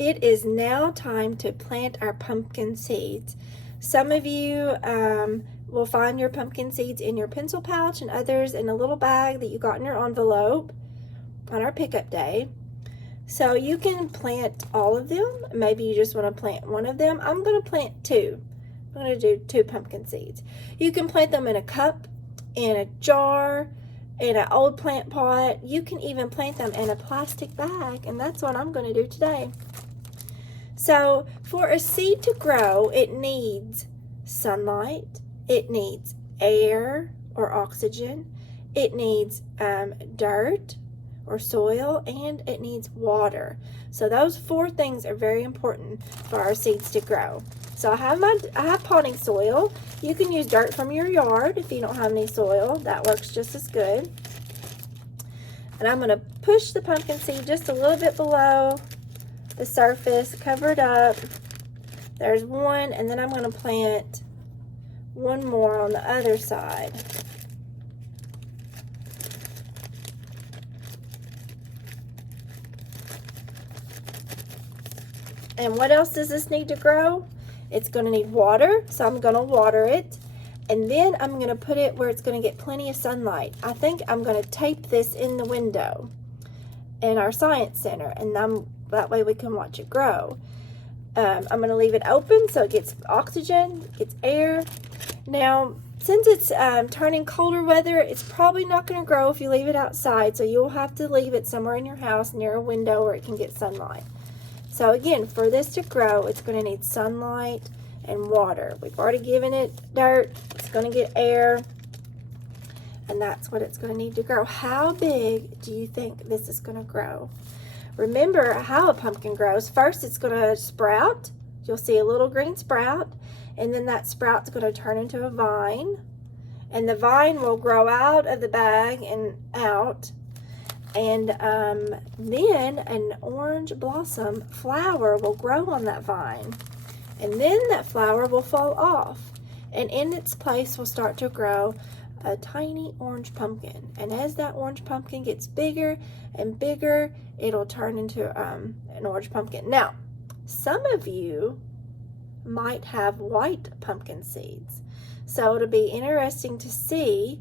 It is now time to plant our pumpkin seeds. Some of you will find your pumpkin seeds in your pencil pouch and others in a little bag that you got in your envelope on our pickup day. So you can plant all of them. Maybe you just want to plant one of them. I'm going to plant two. I'm going to do 2 pumpkin seeds. You can plant them in a cup, in a jar, in an old plant pot. You can even plant them in a plastic bag, and that's what I'm going to do today. So for a seed to grow, it needs sunlight, it needs air or oxygen, it needs dirt or soil, and it needs water. So those 4 things are very important for our seeds to grow. So I have potting soil. You can use dirt from your yard if you don't have any soil. That works just as good. And I'm going to push the pumpkin seed just a little bit below the surface, cover it up. There's one, and then I'm going to plant one more on the other side. And what else does this need to grow? It's going to need water, so I'm going to water it. And then I'm going to put it where it's going to get plenty of sunlight. I think I'm going to tape this in the window in our science center, and that way we can watch it grow. I'm going to leave it open so it gets oxygen, gets air. Now, since it's turning colder weather, it's probably not going to grow if you leave it outside, so you'll have to leave it somewhere in your house near a window where it can get sunlight. So again, for this to grow, it's going to need sunlight and water. We've already given it dirt. It's going to get air, and that's what it's going to need to grow. How big do you think this is going to grow? Remember how a pumpkin grows. First, it's going to sprout. You'll see a little green sprout, and then that sprout's going to turn into a vine, and the vine will grow out of the bag and out, and then an orange blossom flower will grow on that vine, and then that flower will fall off, and in its place will start to grow a tiny orange pumpkin. And as that orange pumpkin gets bigger and bigger, it'll turn into an orange pumpkin. Now, some of you might have white pumpkin seeds, so it'll be interesting to see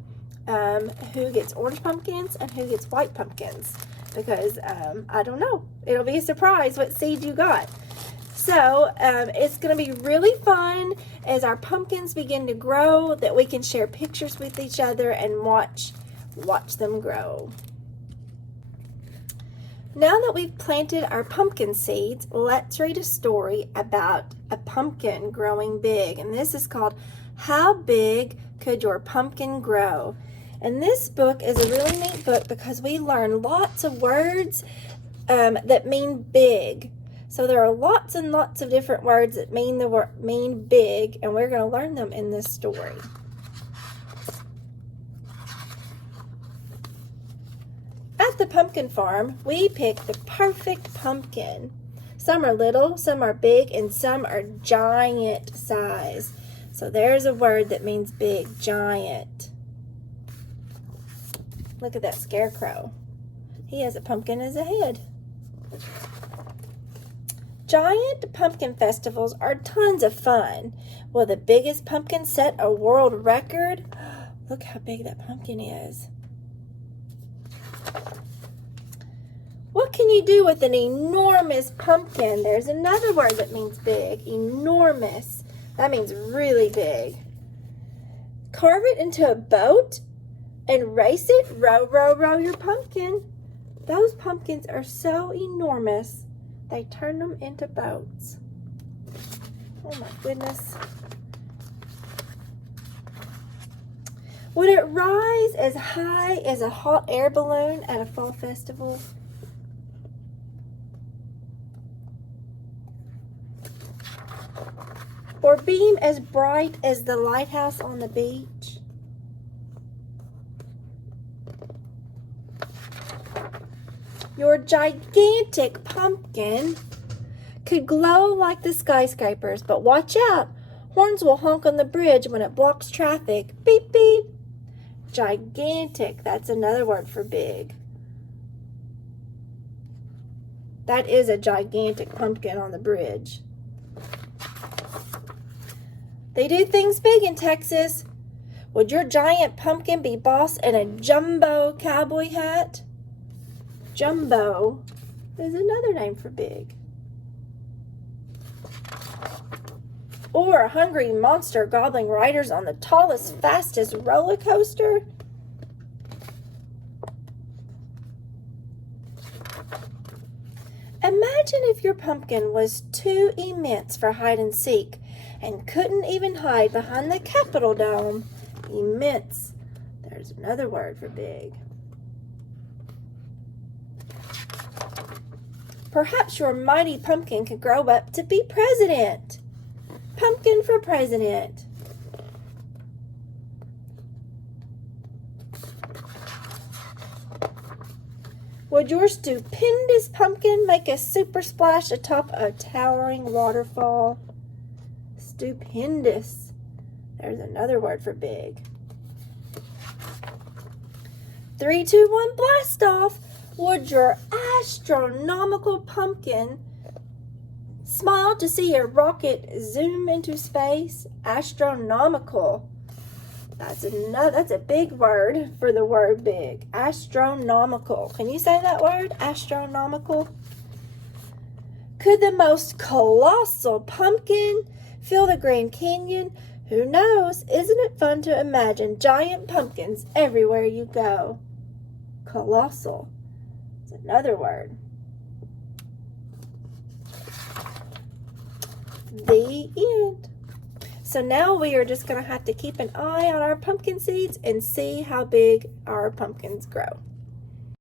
who gets orange pumpkins and who gets white pumpkins, because I don't know. It'll be a surprise what seed you got. So it's going to be really fun as our pumpkins begin to grow, that we can share pictures with each other and watch them grow. Now that we've planted our pumpkin seeds, let's read a story about a pumpkin growing big. And this is called How Big Could Your Pumpkin Grow? And this book is a really neat book because we learn lots of words that mean big. So there are lots and lots of different words that mean big, and we're going to learn them in this story. At the pumpkin farm, we pick the perfect pumpkin. Some are little, some are big, and some are giant size. So there's a word that means big, giant. Look at that scarecrow. He has a pumpkin as a head. Giant pumpkin festivals are tons of fun. Will the biggest pumpkin set a world record? Look how big that pumpkin is. What can you do with an enormous pumpkin? There's another word that means big, enormous. That means really big. Carve it into a boat and race it. Row, row, row your pumpkin. Those pumpkins are so enormous, they turn them into boats. Oh my goodness. Would it rise as high as a hot air balloon at a fall festival? Or beam as bright as the lighthouse on the beach? Your gigantic pumpkin could glow like the skyscrapers, but watch out. Horns will honk on the bridge when it blocks traffic. Beep, beep. Gigantic, that's another word for big. That is a gigantic pumpkin on the bridge. They do things big in Texas. Would your giant pumpkin be bossed in a jumbo cowboy hat? Jumbo is another name for big. Or a hungry monster gobbling riders on the tallest, fastest roller coaster? Imagine if your pumpkin was too immense for hide and seek and couldn't even hide behind the Capitol Dome. Immense. There's another word for big. Perhaps your mighty pumpkin could grow up to be president. Pumpkin for president. Would your stupendous pumpkin make a super splash atop a towering waterfall? Stupendous. There's another word for big. 3, 2, 1, blast off. Would your astronomical pumpkin smile to see a rocket zoom into space? Astronomical. That's a big word for the word big. Astronomical. Can you say that word? Astronomical. Could the most colossal pumpkin fill the Grand Canyon? Who knows? Isn't it fun to imagine giant pumpkins everywhere you go? Colossal. It's another word. The end. So now we are just going to have to keep an eye on our pumpkin seeds and see how big our pumpkins grow.